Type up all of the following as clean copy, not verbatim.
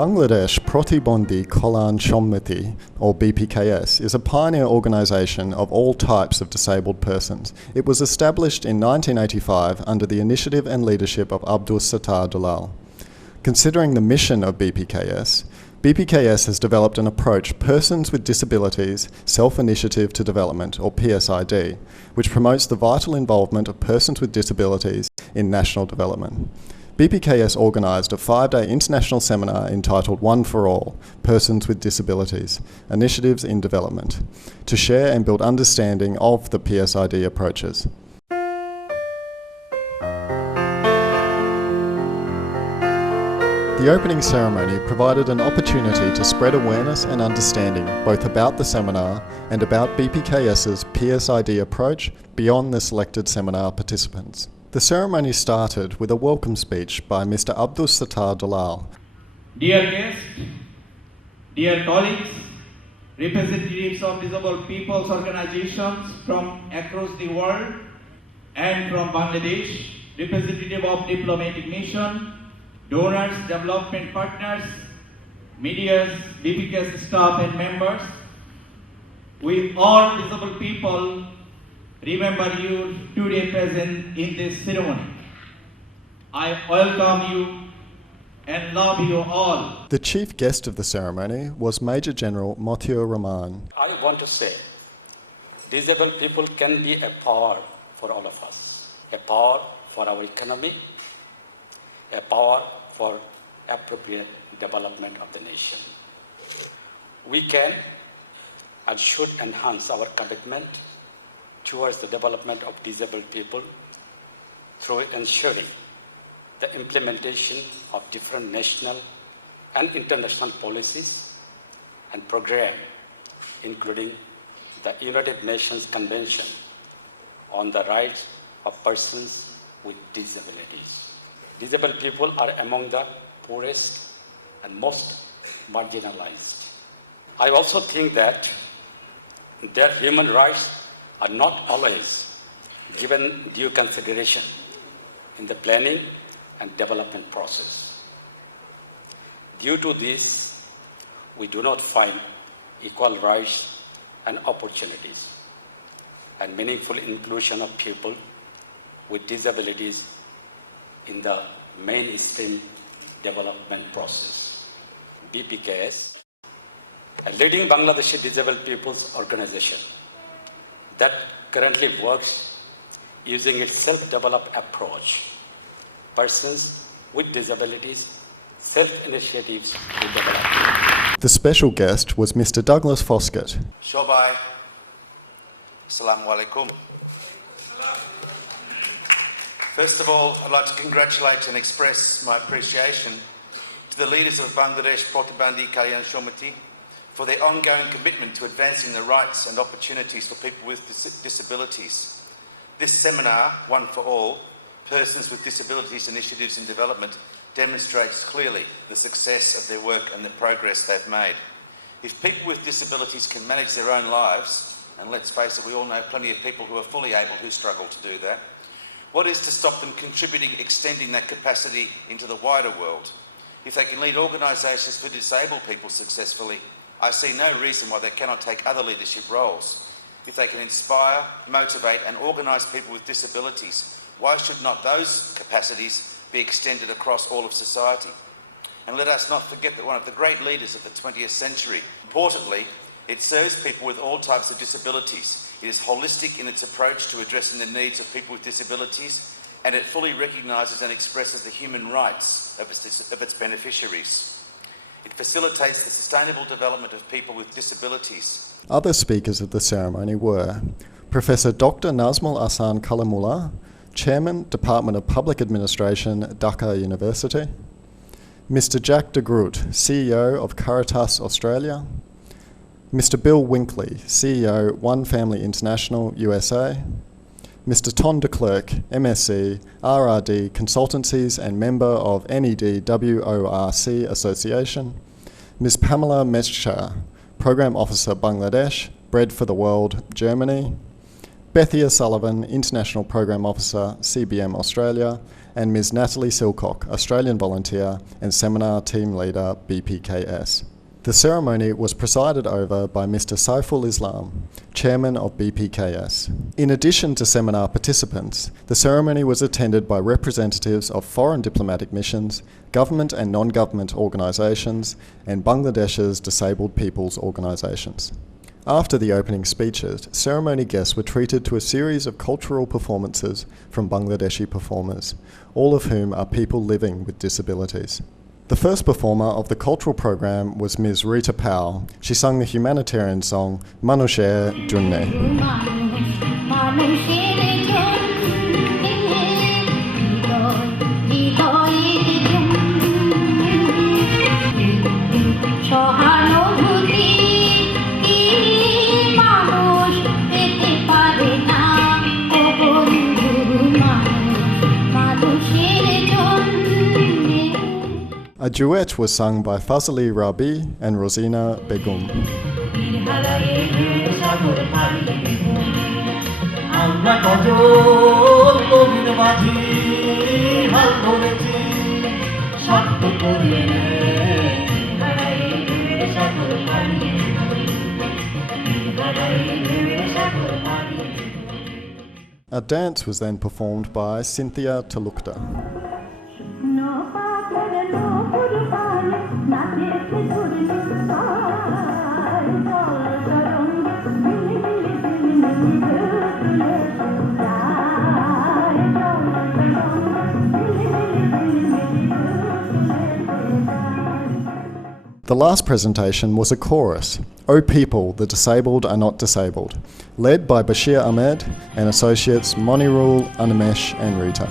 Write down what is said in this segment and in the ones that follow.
Bangladesh Protibondhi Kalyan Sammiti, or BPKS, is a pioneer organisation of all types of disabled persons. It was established in 1985 under the initiative and leadership of Abdus Sattar Dulal. Considering the mission of BPKS, BPKS has developed an approach, Persons with Disabilities Self-Initiative to Development, or PSID, which promotes the vital involvement of persons with disabilities in national development. BPKS organised a 5-day international seminar entitled One for All, Persons with Disabilities, Initiatives in Development, to share and build understanding of the PSID approaches. The opening ceremony provided an opportunity to spread awareness and understanding both about the seminar and about BPKS's PSID approach beyond the selected seminar participants. The ceremony started with a welcome speech by Mr. Abdus Sattar Dulal. Dear guests, dear colleagues, representatives of disabled people's organizations from across the world and from Bangladesh, representative of diplomatic mission, donors, development partners, medias, BPKS staff and members, we all disabled people remember you today present in this ceremony. I welcome you and love you all. The chief guest of the ceremony was Major General Motiur Rahman. I want to say, disabled people can be a power for all of us, a power for our economy, a power for appropriate development of the nation. We can and should enhance our commitment towards the development of disabled people through ensuring the implementation of different national and international policies and programs, including the United Nations Convention on the Rights of Persons with Disabilities. Disabled people are among the poorest and most marginalized. I also think that their human rights are not always given due consideration in the planning and development process. Due to this, we do not find equal rights and opportunities and meaningful inclusion of people with disabilities in the mainstream development process. BPKS, a leading Bangladeshi disabled people's organization that currently works using its self-developed approach, Persons with Disabilities Self-Initiatives to Development. The special guest was Mr. Douglas Foskett. Shobai, Assalamu alaikum. First of all, I'd like to congratulate and express my appreciation to the leaders of Bangladesh Protibondhi Kalyan Sammiti for their ongoing commitment to advancing the rights and opportunities for people with disabilities. This seminar, One for All, Persons with Disabilities Initiatives in Development, demonstrates clearly the success of their work and the progress they've made. If people with disabilities can manage their own lives, and let's face it, we all know plenty of people who are fully able who struggle to do that, what is to stop them contributing, extending that capacity into the wider world? If they can lead organisations for disabled people successfully, I see no reason why they cannot take other leadership roles. If they can inspire, motivate and organise people with disabilities, why should not those capacities be extended across all of society? And let us not forget that one of the great leaders of the 20th century, importantly, it serves people with all types of disabilities. It is holistic in its approach to addressing the needs of people with disabilities, and it fully recognises and expresses the human rights of its beneficiaries. It facilitates the sustainable development of people with disabilities. Other speakers of the ceremony were Professor Dr. Nazmul Ahsan Kalamullah, Chairman, Department of Public Administration, Dhaka University; Mr. Jack de Groot, CEO of Caritas Australia; Mr. Bill Winkley, CEO, One Family International, USA; Mr. Ton de Klerk, MSc, RRD Consultancies and member of NED WORC Association; Ms. Pamela Mescha, Program Officer Bangladesh, Bread for the World, Germany; Bethia Sullivan, International Program Officer, CBM Australia; and Ms. Natalie Silcock, Australian volunteer and seminar team leader, BPKS. The ceremony was presided over by Mr. Saiful Islam, chairman of BPKS. In addition to seminar participants, the ceremony was attended by representatives of foreign diplomatic missions, government and non-government organisations, and Bangladesh's disabled people's organisations. After the opening speeches, ceremony guests were treated to a series of cultural performances from Bangladeshi performers, all of whom are people living with disabilities. The first performer of the cultural program was Ms. Rita Powell. She sung the humanitarian song Manusher Junne. A duet was sung by Fazli Rabi and Rosina Begum. A dance was then performed by Cynthia Talukta. The last presentation was a chorus, O People, the Disabled Are Not Disabled, led by Bashir Ahmed and associates Monirul, Animesh and Rita.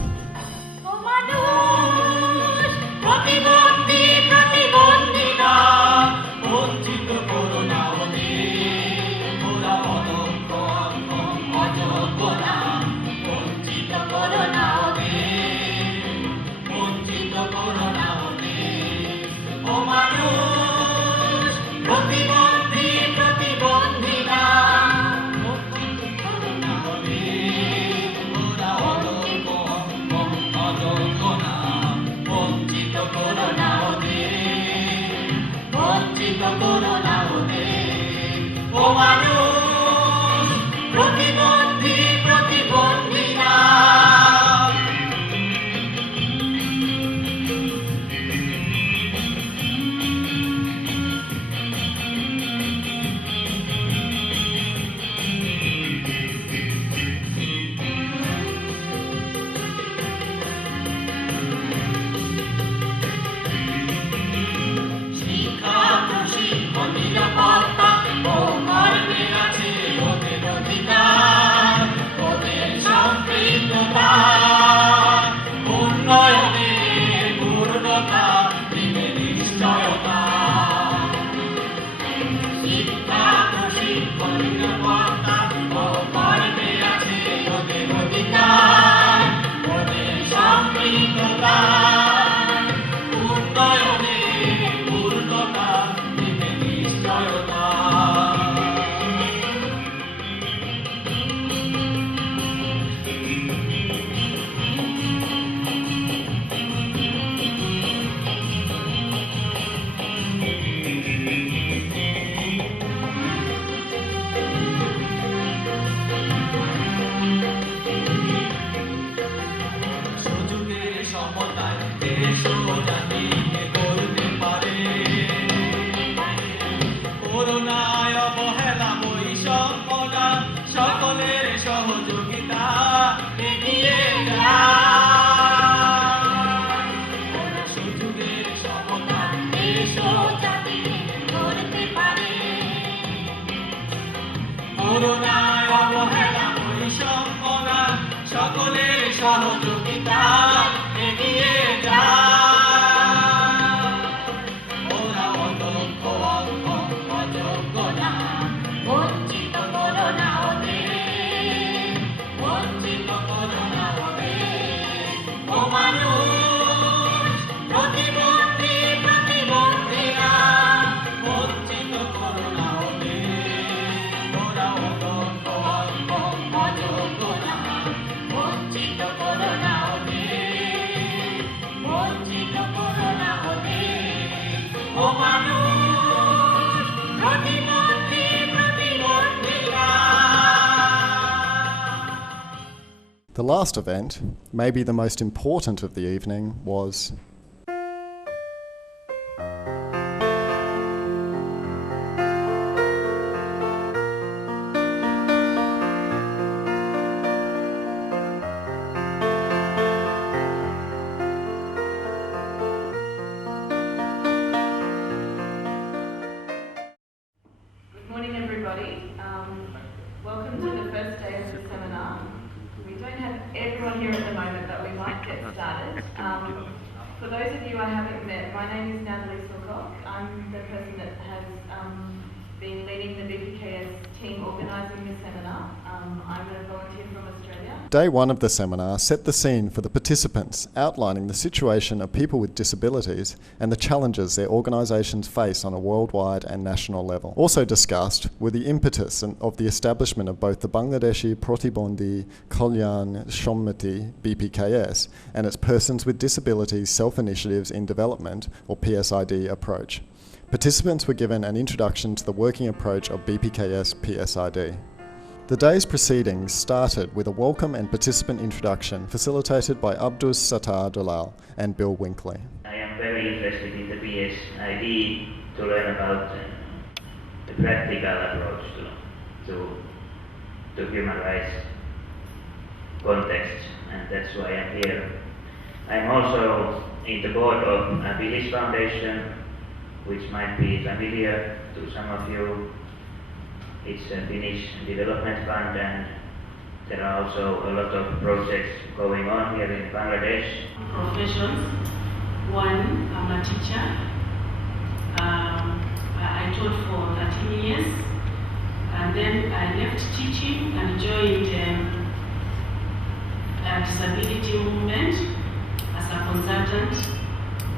The last event, maybe the most important of the evening, was Good morning, everybody. Welcome to the first day of the seminar. We don't have everyone here at the moment, but we might get started. For those of you I haven't met, my name is Natalie Silcock. I'm the person that has been leading the BPKS team organising this seminar. I'm a volunteer from Australia. Day one of the seminar set the scene for the participants, outlining the situation of people with disabilities and the challenges their organisations face on a worldwide and national level. Also discussed were the impetus of the establishment of both the Bangladeshi Pratibandhi Kalyan Sammiti BPKS and its Persons with Disabilities Self-Initiatives in Development, or PSID, approach. Participants were given an introduction to the working approach of BPKS PSID. The day's proceedings started with a welcome and participant introduction facilitated by Abdus Sattar Dulal and Bill Winkley. I am very interested in the PSID to learn about the practical approach to human rights context, and that's why I'm here. I'm also in the board of Abdus Foundation, which might be familiar to some of you. It's a Finnish development fund, and there are also a lot of projects going on here in Bangladesh. Professions. One, I'm a teacher. I taught for 13 years, and then I left teaching and joined a disability movement as a consultant,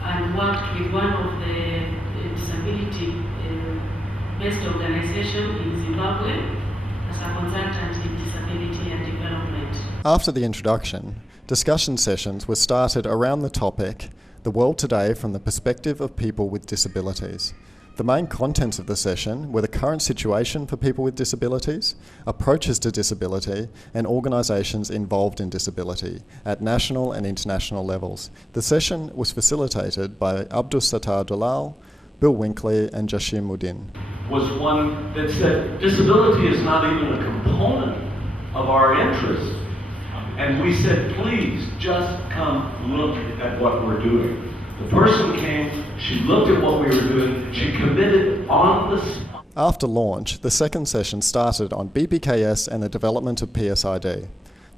and worked with one of the disability based organization in Zimbabwe as a consultant in disability and development. After the introduction, discussion sessions were started around the topic, The World Today from the Perspective of People with Disabilities. The main contents of the session were the current situation for people with disabilities, approaches to disability, and organisations involved in disability at national and international levels. The session was facilitated by Abdus Sattar Dulal, Bill Winkley and Jashim Uddin. Was one that said disability is not even a component of our interests. And we said, please just come look at what we're doing. The person came, she looked at what we were doing, she committed on the spot. After launch, the second session started on BPKS and the development of PSID.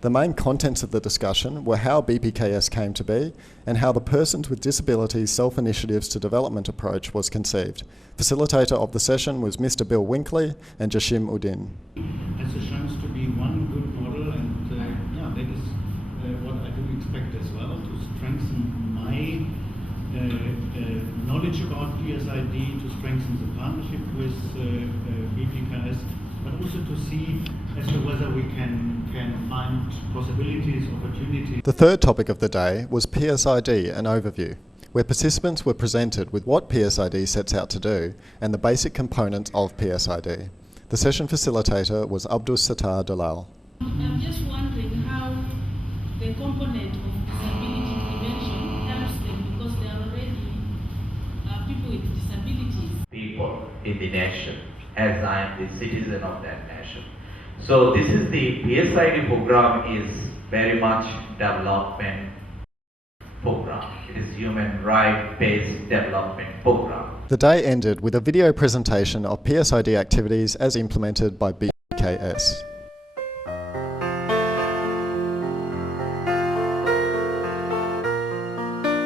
The main contents of the discussion were how BPKS came to be and how the Persons with Disabilities Self-Initiatives to Development approach was conceived. Facilitator of the session was Mr. Bill Winkley and Jashim Uddin. Has a chance to be one good model, and that is what I do expect as well, to strengthen my knowledge about PSID, to strengthen the partnership with BPKS, but also to see as to whether we can find possibilities, opportunities. The third topic of the day was PSID, an overview, where participants were presented with what PSID sets out to do and the basic components of PSID. The session facilitator was Abdus Sattar Dulal. I'm just wondering how the component of disability prevention helps them, because they are already people with disabilities. People in the nation, as I am the citizen of that nation. So this is the PSID program is very much development program. It is human right based development program. The day ended with a video presentation of PSID activities as implemented by BPKS.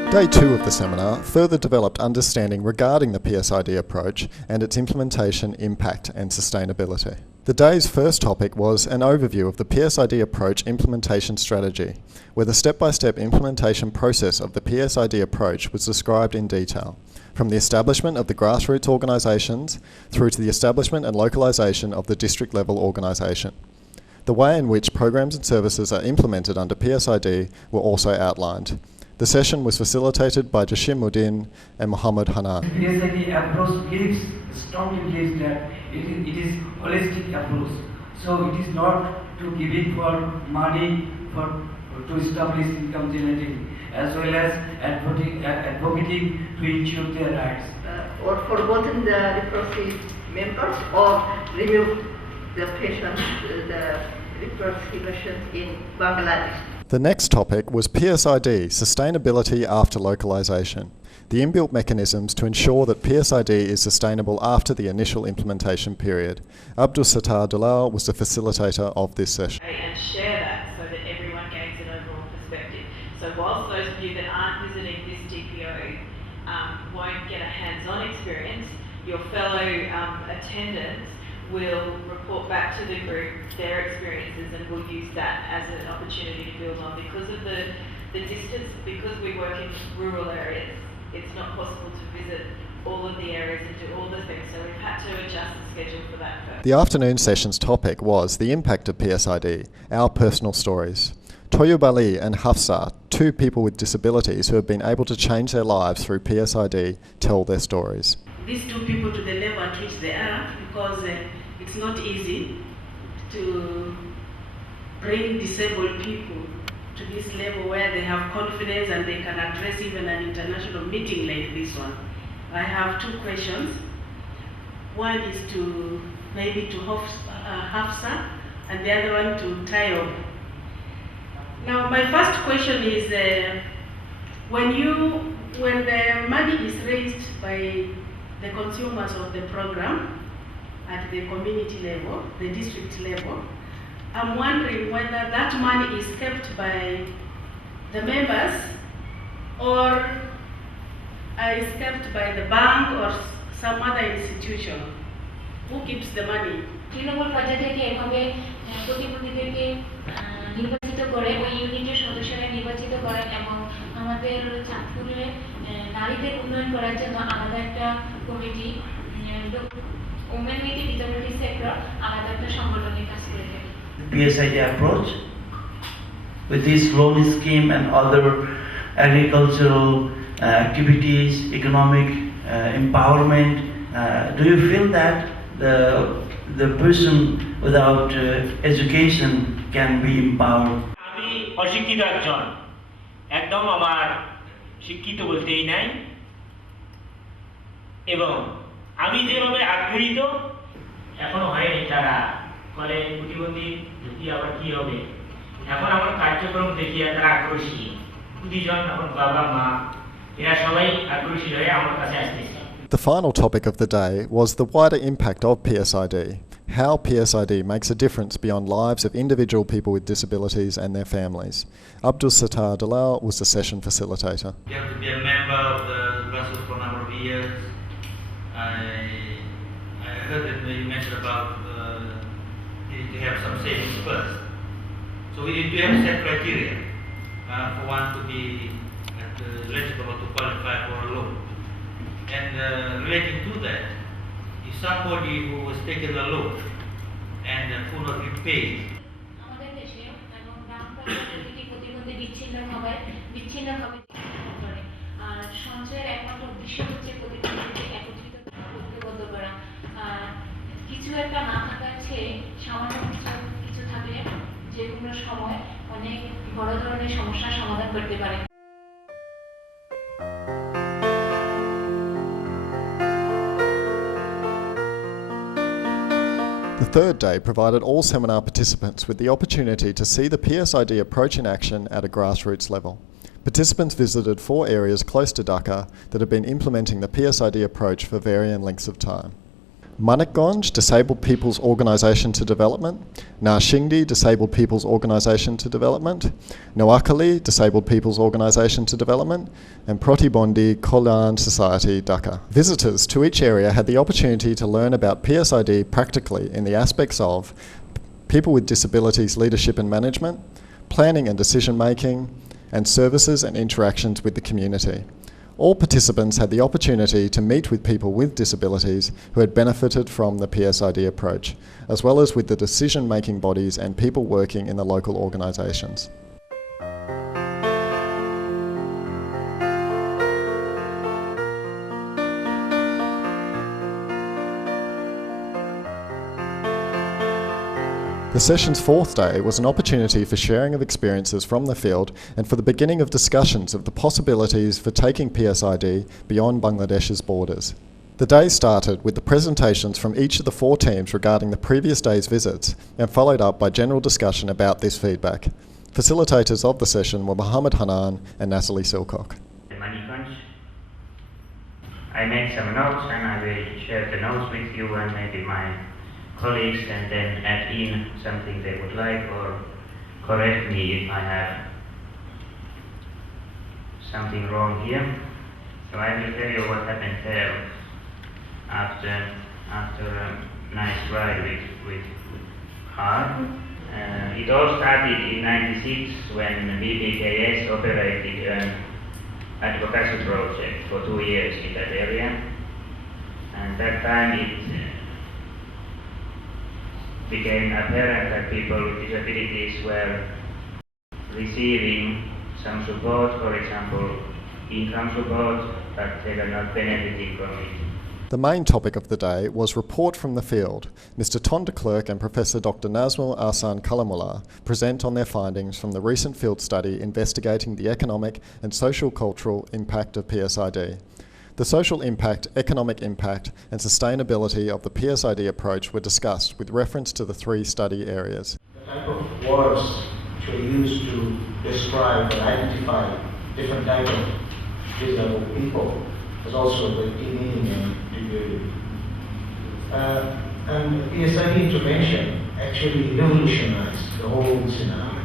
Day 2 of the seminar further developed understanding regarding the PSID approach and its implementation, impact and sustainability. The day's first topic was an overview of the PSID approach implementation strategy, where the step-by-step implementation process of the PSID approach was described in detail, from the establishment of the grassroots organisations through to the establishment and localisation of the district-level organisation. The way in which programs and services are implemented under PSID were also outlined. The session was facilitated by Jashimuddin and Muhammad Hanan. PSID approach believes, strongly believes that it is holistic approach. So it is not to giving for money to establish income generating, as well as advocating to ensure their rights. Or forgotten the repressive members or remove the patients, the repressive patients in Bangladesh. The next topic was PSID, Sustainability After Localisation, the inbuilt mechanisms to ensure that PSID is sustainable after the initial implementation period. Abdus Sattar Dulal was the facilitator of this session. And share that so that everyone gains an overall perspective. So whilst those of you that aren't visiting this DPO won't get a hands-on experience, your fellow attendants will report back to the group their experiences, and we'll use that as an opportunity to build on. Because of the distance, because we work in rural areas, it's not possible to visit all of the areas and do all the things, so we've had to adjust the schedule for that first. The afternoon session's topic was the impact of PSID, our personal stories. Toyub Ali and Hafsa, two people with disabilities who have been able to change their lives through PSID, tell their stories. These two people to the level at which they are, because it's not easy to bring disabled people to this level where they have confidence and they can address even an international meeting like this one. I have two questions. One is to maybe to Hafsa and the other one to Tayo. Now my first question is when the money is raised by the consumers of the program at the community level, the district level, I'm wondering whether that money is kept by the members or is kept by the bank or some other institution. Who keeps the money? Trinamool পর্যায় থেকে এভাবে প্রতিনিধিদেরকে নির্বাচিত করে ওই ইউনিটের সদস্যরা নির্বাচিত করেন এবং আমাদের চাঁদপুরে নারীদের উন্নয়ন করার জন্য আলাদা একটা committee, women with disability sector আলাদা একটা সংগঠনের কাজ করে থাকে। PSID approach with this loan scheme and other agricultural activities, economic empowerment. Do you feel that the person without education can be empowered? আমি অশিক্ষিত একদম আমার শিক্ষিত বলতেই নাই, এবং আমি যেভাবে আগ্রহীত এখনো হয়নি তারা বলে প্রতিবন্ধী ঢুকি আবার কি হবে, এখন আমার কার্যক্রম দেখিয়ে তারা আগ্রহী, দুজন এখন বাবা মা এরা সবাই আগ্রহী হয়ে আমার কাছে আসতেছে। The final topic of the day was the wider impact of PSID, how PSID makes a difference beyond lives of individual people with disabilities and their families. Abdus Sattar Dulal was the session facilitator. You have to be a member of the grassroots for a number of years. I heard that you mentioned about you need to have some savings first. So we need to have set criteria for one to be eligible to qualify for a loan. And relating to that, if somebody who has taken a loan and could not be paid, আমাদের দেশে এবং গ্রাম পর্যায়ে থেকে প্রতিবন্ধী বিচ্ছিন্নভাবে করে, আর সঞ্চয়ের একমাত্র উদ্দেশ্য হচ্ছে প্রতিবন্ধীকে একত্রিত ঐক্যবদ্ধ করা। কিছু একটা না থাকার চেয়ে সামান্য কিছু থাকলে যে কোনো সময় অনেক বড় ধরনের সমস্যার সমাধান করতে পারে। The third day provided all seminar participants with the opportunity to see the PSID approach in action at a grassroots level. Participants visited 4 areas close to Dhaka that have been implementing the PSID approach for varying lengths of time. Manikganj, Disabled People's Organisation to Development, Narshingdi, Disabled People's Organisation to Development, Noakhali, Disabled People's Organisation to Development, and Protibondi Kolyan Society, Dhaka. Visitors to each area had the opportunity to learn about PSID practically in the aspects of people with disabilities leadership and management, planning and decision making, and services and interactions with the community. All participants had the opportunity to meet with people with disabilities who had benefited from the PSID approach, as well as with the decision-making bodies and people working in the local organisations. The session's fourth day was an opportunity for sharing of experiences from the field and for the beginning of discussions of the possibilities for taking PSID beyond Bangladesh's borders. The day started with the presentations from each of the 4 teams regarding the previous day's visits and followed up by general discussion about this feedback. Facilitators of the session were Mohammed Hanan and Natalie Silcock. I made some notes and I will share the notes with you and maybe my colleagues, and then add in something they would like or correct me if I have something wrong here. So I will tell you what happened there after a nice ride with her. It all started in '96 when BPKS operated an advocacy project for 2 years in that area, and that time it became apparent that people with disabilities were receiving some support, for example income support, but they were not benefiting from it. The main topic of the day was Report from the Field. Mr. Ton de Klerk and Professor Dr. Nazmul Ahsan Kalamullah present on their findings from the recent field study investigating the economic and social-cultural impact of PSID. The social impact, economic impact and sustainability of the PSID approach were discussed with reference to the 3 study areas. The type of words which were used to describe or identify different types of disabled people was also very demeaning and degrading. And PSID intervention actually revolutionized the whole scenario.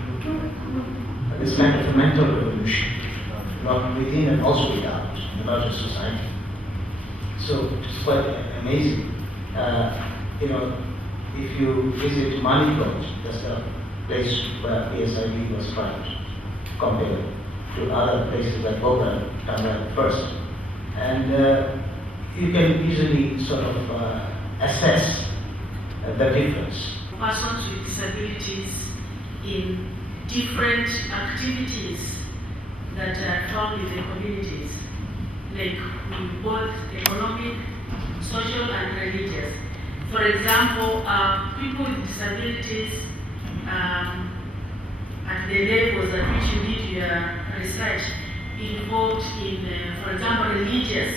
It's kind of a mental revolution, not within and also without the larger society. So it's quite amazing. If you visit Manipur, that's the place where PSID was tried compared to other places like Bogra, Tamil first. And you can easily sort of assess the difference. Persons with disabilities in different activities that are found in the communities, like both economic, social and religious. For example, people with disabilities at the levels at which you did your research involved in, for example, religious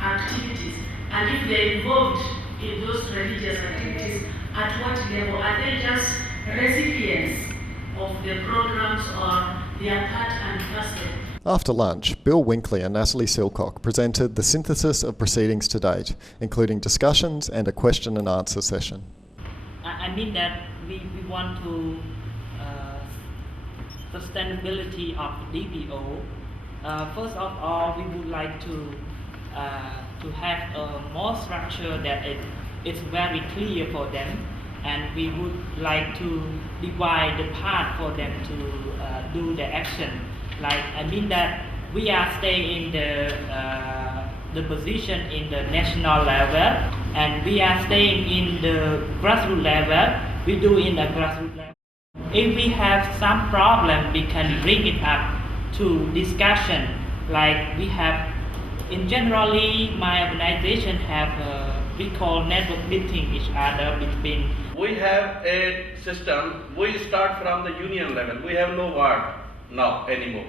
activities. And if they're involved in those religious activities, at what level? Are they just recipients of the programs or they are part and parcel? After lunch, Bill Winkley and Natalie Silcock presented the synthesis of proceedings to date, including discussions and a question and answer session. I mean that we want to sustainability of DPO. First of all, we would like to have a more structure that it's very clear for them, and we would like to divide the part for them to do the action. Like, I mean that we are staying in the position in the national level, and we are staying in the grassroots level. We do in the grassroots level. If we have some problem, we can bring it up to discussion. Like we have, in generally, my organization have we call network meeting each other between. We have a system. We start from the union level. We have no ward now anymore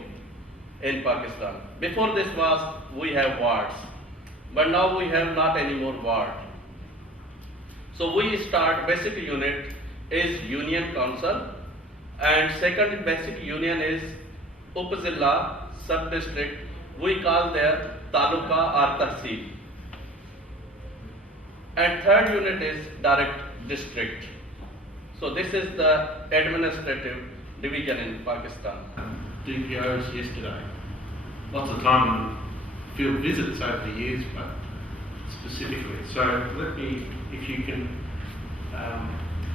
in Pakistan. Before this was we have wards, but now we have not anymore ward. So we start basic unit is union council, and second basic union is Upazilla sub-district. We call their taluka or tahsil. And third unit is direct district. So this is the administrative division in Pakistan. DPOs yesterday. Lots of time on field visits over the years, but specifically. So let me, if you can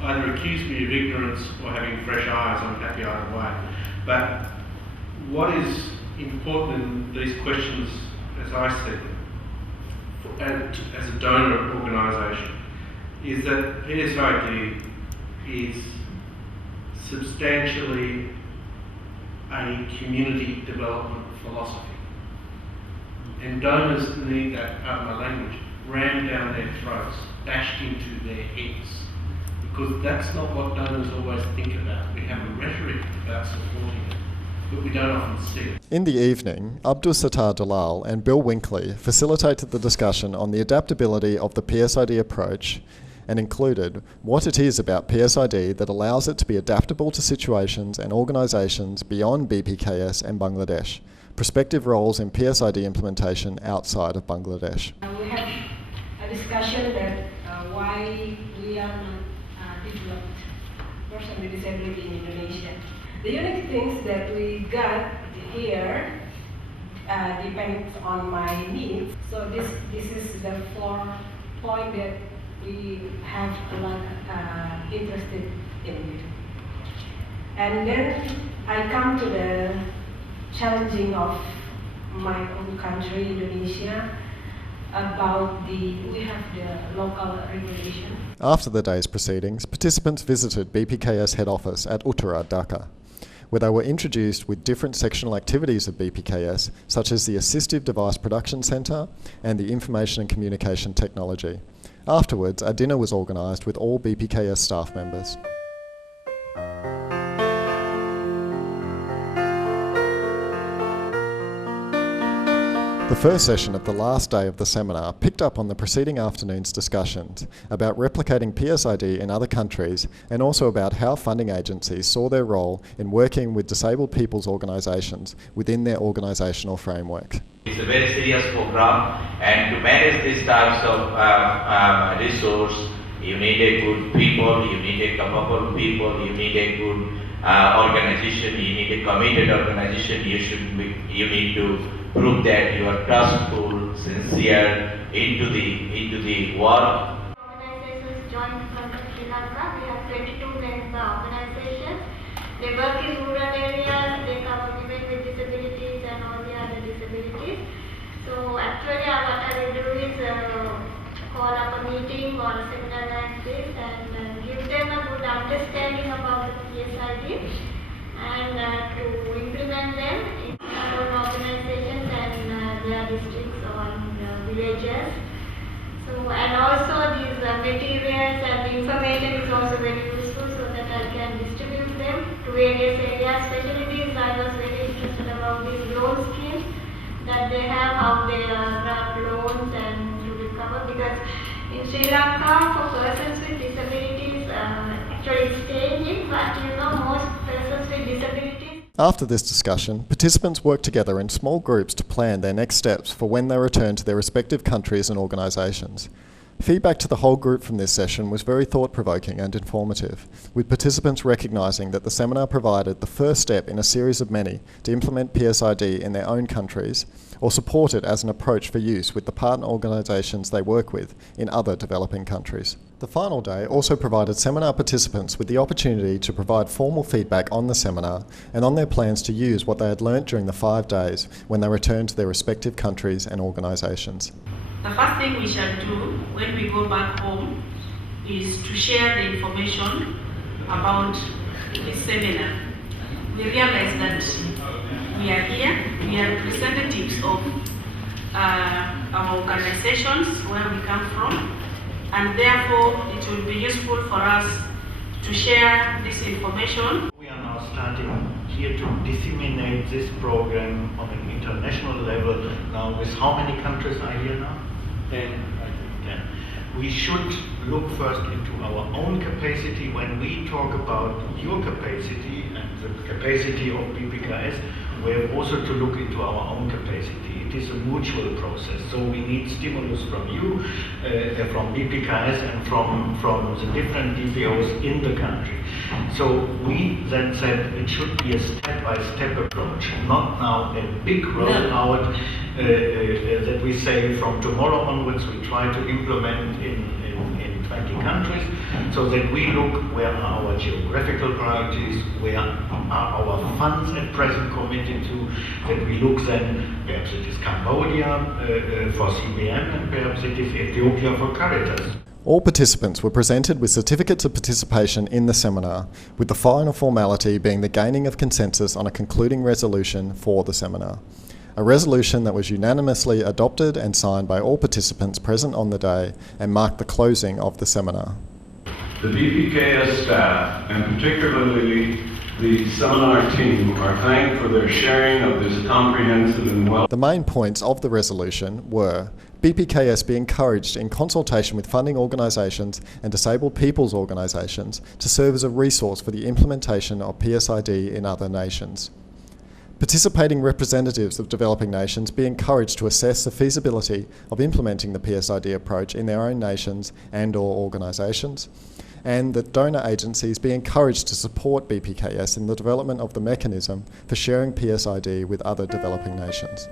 either accuse me of ignorance or having fresh eyes, I'm happy either way. But what is important in these questions, as I see them, and as a donor organisation, is that PSID is substantially a community development philosophy. And donors need that, pardon my language, rammed down their throats, bashed into their heads. because that's not what donors always think about. We have a rhetoric about supporting it, but we don't often see it. In the evening, Abdus Sattar Dulal and Bill Winkley facilitated the discussion on the adaptability of the PSID approach and included what it is about PSID that allows it to be adaptable to situations and organisations beyond BPKS and Bangladesh, prospective roles in PSID implementation outside of Bangladesh. We have a discussion that why we are not developed person with disability in Indonesia. The unique things that we got here depends on my needs. So this is the 4 point that we have a lot interested in. And then I come to the challenging of my own country, Indonesia, about we have the local regulation. After the day's proceedings, participants visited BPKS head office at Uttara, Dhaka, where they were introduced with different sectional activities of BPKS, such as the Assistive Device Production Centre and the Information and Communication Technology. Afterwards, a dinner was organised with all BPKS staff members. The first session of the last day of the seminar picked up on the preceding afternoon's discussions about replicating PSID in other countries and also about how funding agencies saw their role in working with disabled people's organisations within their organisational framework. It's a very serious program, and to manage these types of resource, you need a good people, you need a capable people, you need a good organization, you need a committed organization. You need to prove that you are trustful, sincere into the work. Organizations joined from Sri Lanka. We have 22 member organizations. They work in rural areas. They cover women with disabilities and all the other disabilities. So actually, what I will do is call up a meeting or a seminar like this and give them a good understanding about the PSID and to implement them in our own organizations and their districts or villages. So, and also these materials and the information is also very useful so that I can distribute them to various areas. Especially these, I was very interested about these loan schemes that they have, how they grant loans and to recover, because in Sri Lanka for persons with disabilities actually it's changing, but most persons with disabilities. After this discussion, participants worked together in small groups to plan their next steps for when they return to their respective countries and organisations. Feedback to the whole group from this session was very thought-provoking and informative, with participants recognising that the seminar provided the first step in a series of many to implement PSID in their own countries or support it as an approach for use with the partner organisations they work with in other developing countries. The final day also provided seminar participants with the opportunity to provide formal feedback on the seminar and on their plans to use what they had learnt during the 5 days when they returned to their respective countries and organisations. The first thing we shall do when we go back home is to share the information about this seminar. We realize that we are here, we are representatives of our organizations where we come from, and therefore it will be useful for us to share this information. We are now starting here to disseminate this program on an international level. Now with how many countries are here now? 10. We should look first into our own capacity. When we talk about your capacity and the capacity of BPKS, we have also to look into our own capacity. It is a mutual process, so we need stimulus from you, from BPKS and from the different DPOs in the country. So we then said it should be a step-by-step approach, not now a big rollout that we say from tomorrow onwards we try to implement in 20 countries, so that we look where are our geographical priorities, where are our funds at present committed to, that we look then, perhaps it is Cambodia for CBM and perhaps it is Ethiopia for Caritas. All participants were presented with certificates of participation in the seminar, with the final formality being the gaining of consensus on a concluding resolution for the seminar. A resolution that was unanimously adopted and signed by all participants present on the day and marked the closing of the seminar. the BPKS staff, and particularly the seminar team, are thanked for their sharing of this comprehensive and well. The main points of the resolution were BPKS be encouraged in consultation with funding organisations and disabled people's organisations to serve as a resource for the implementation of PSID in other nations. Participating representatives of developing nations be encouraged to assess the feasibility of implementing the PSID approach in their own nations and/or organisations, and that donor agencies be encouraged to support BPKS in the development of the mechanism for sharing PSID with other developing nations.